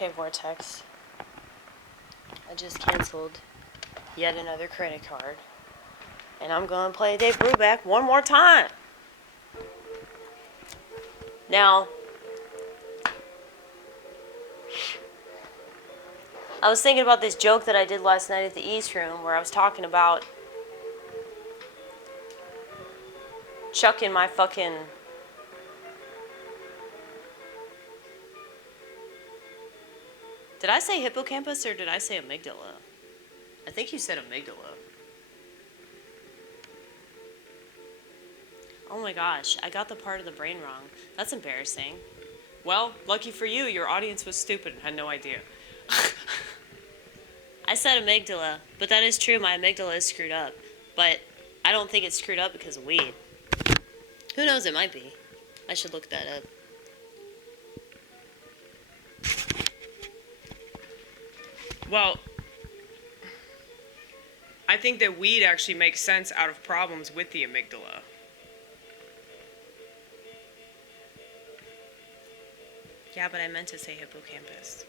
Okay, Vortex. I just canceled yet another credit card. And I'm going to play Dave Brubeck one more time. Now, I was thinking about this joke that I did last night at the East Room where I was talking about chucking my fucking... Did I say hippocampus or did I say amygdala? I think you said amygdala. Oh my gosh, I got the part of the brain wrong. That's embarrassing. Well, lucky for you, your audience was stupid and had no idea. I said amygdala, but that is true, my amygdala is screwed up. But I don't think it's screwed up because of weed. Who knows, it might be. I should look that up. Well, I think that weed actually makes sense out of problems with the amygdala. Yeah, but I meant to say hippocampus.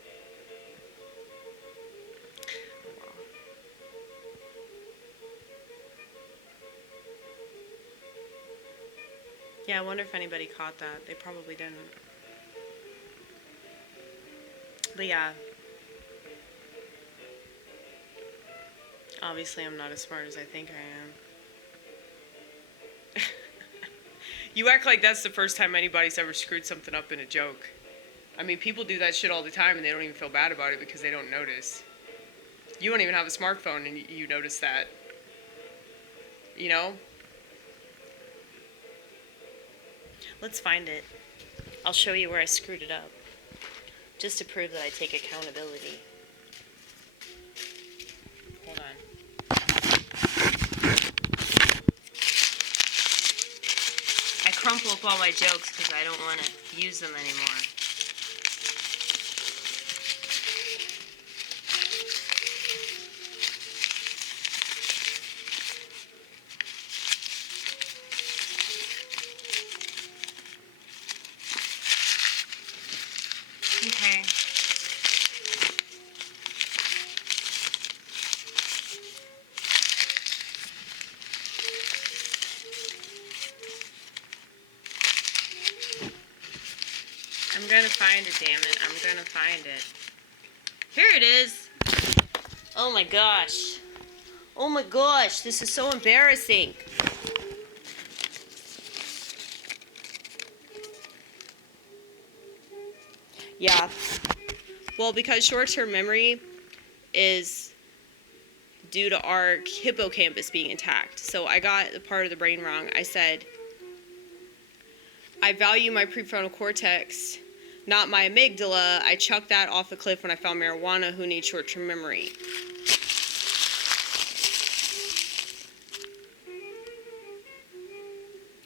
Yeah, I wonder if anybody caught that. They probably didn't. But yeah. Obviously, I'm not as smart as I think I am. You act like that's the first time anybody's ever screwed something up in a joke. I mean, people do that shit all the time and they don't even feel bad about it because they don't notice. You don't even have a smartphone and you notice that. You know? Let's find it. I'll show you where I screwed it up. Just to prove that I take accountability. Hold on. I crumple up all my jokes because I don't want to use them anymore. Okay. I'm gonna find it, damn it. I'm gonna find it. Here it is. Oh my gosh. Oh my gosh, this is so embarrassing. Yeah. Well, because short-term memory is due to our hippocampus being intact. So I got the part of the brain wrong. I said, I value my prefrontal cortex, not my amygdala. I chucked that off a cliff when I found marijuana. Who needs short-term memory?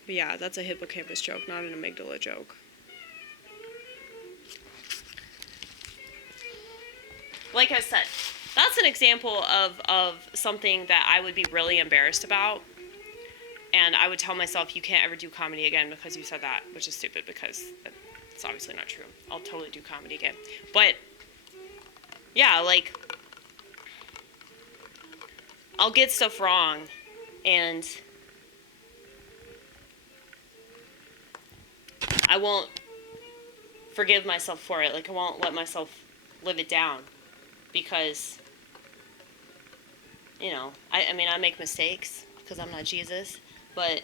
But yeah, that's a hippocampus joke, not an amygdala joke. Like I said, that's an example of something that I would be really embarrassed about. And I would tell myself, you can't ever do comedy again because you said that, which is stupid because it's obviously not true. I'll totally do comedy again. But, yeah, like, I'll get stuff wrong and I won't forgive myself for it. Like, I won't let myself live it down. Because, you know, I mean, I make mistakes because I'm not Jesus, but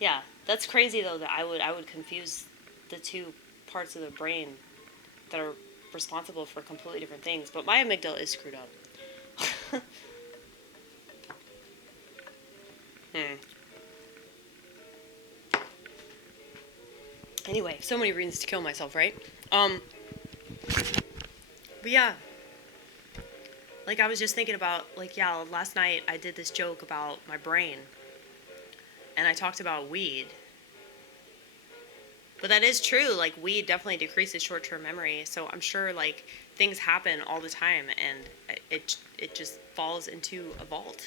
yeah, that's crazy though that I would confuse the two parts of the brain that are responsible for completely different things. But my amygdala is screwed up. Anyway, so many reasons to kill myself, right? But yeah, like I was just thinking about, like, yeah, last night I did this joke about my brain, and I talked about weed. But that is true, like, weed definitely decreases short-term memory, so I'm sure, like, things happen all the time, and it just falls into a vault.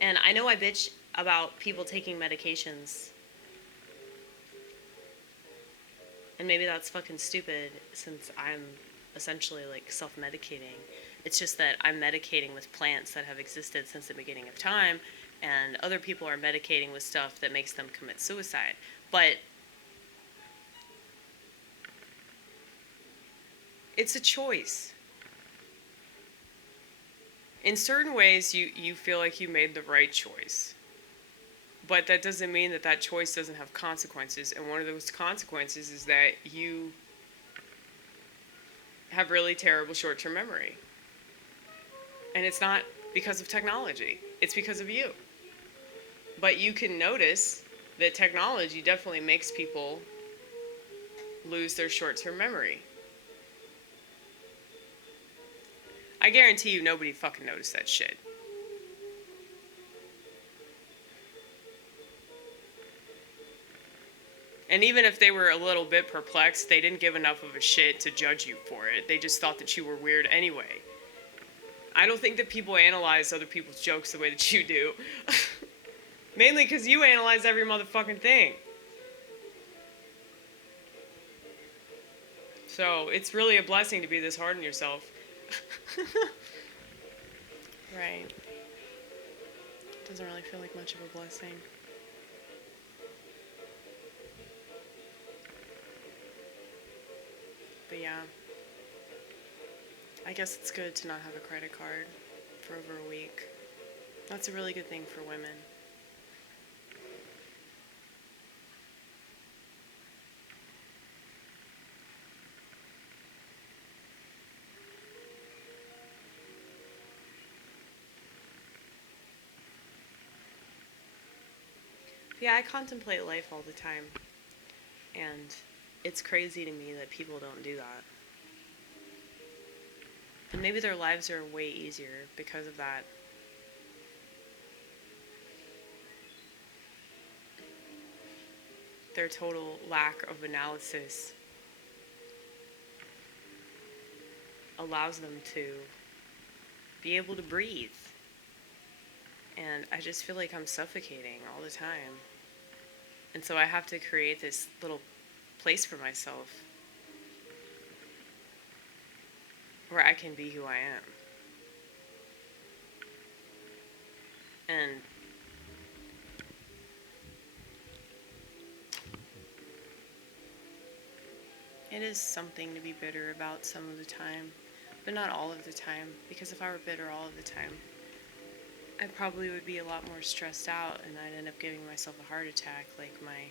And I know I bitch about people taking medications. And maybe that's fucking stupid since I'm essentially like self-medicating. It's just that I'm medicating with plants that have existed since the beginning of time, and other people are medicating with stuff that makes them commit suicide. But it's a choice. In certain ways, you feel like you made the right choice. But that doesn't mean that that choice doesn't have consequences. And one of those consequences is that you have really terrible short-term memory. And it's not because of technology. It's because of you. But you can notice that technology definitely makes people lose their short-term memory. I guarantee you nobody fucking noticed that shit. And even if they were a little bit perplexed, they didn't give enough of a shit to judge you for it. They just thought that you were weird anyway. I don't think that people analyze other people's jokes the way that you do. Mainly because you analyze every motherfucking thing. So it's really a blessing to be this hard on yourself. Right. Doesn't really feel like much of a blessing. But yeah, I guess it's good to not have a credit card for over a week. That's a really good thing for women. Yeah, I contemplate life all the time, and it's crazy to me that people don't do that. And maybe their lives are way easier because of that. Their total lack of analysis allows them to be able to breathe. And I just feel like I'm suffocating all the time. And so I have to create this little place for myself where I can be who I am. And it is something to be bitter about some of the time, but not all of the time, because if I were bitter all of the time, I probably would be a lot more stressed out, and I'd end up giving myself a heart attack like my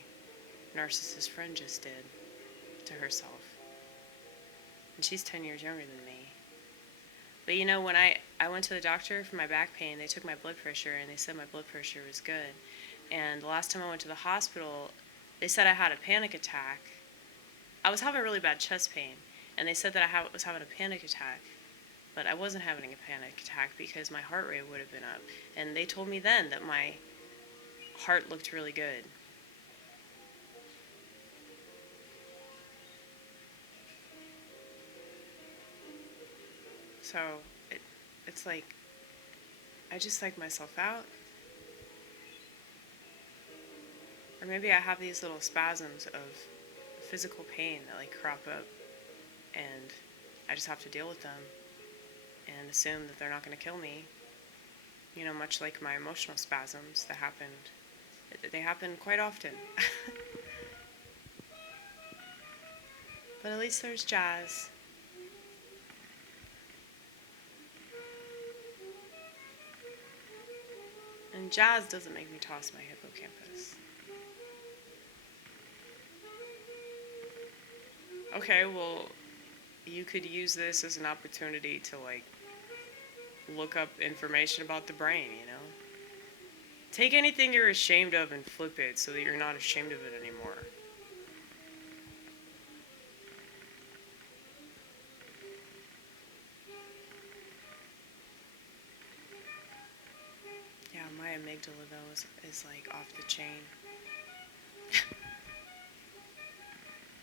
narcissist friend just did to herself. And she's 10 years younger than me. But you know, when I went to the doctor for my back pain, they took my blood pressure, and they said my blood pressure was good. And the last time I went to the hospital, they said I had a panic attack. I was having really bad chest pain, and they said that I was having a panic attack. But I wasn't having a panic attack because my heart rate would have been up. And they told me then that my heart looked really good. So it's like, I just psych myself out. Or maybe I have these little spasms of physical pain that like crop up, and I just have to deal with them and assume that they're not going to kill me. You know, much like my emotional spasms that happened. They happen quite often. But at least there's jazz. And jazz doesn't make me toss my hippocampus. Okay, well, you could use this as an opportunity to, like, look up information about the brain, you know? Take anything you're ashamed of and flip it so that you're not ashamed of it anymore. Yeah, my amygdala, though, is like, off the chain.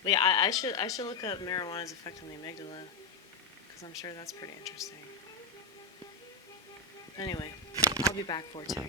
But yeah, I should look up marijuana's effect on the amygdala, because I'm sure that's pretty interesting. Anyway, I'll be back for today.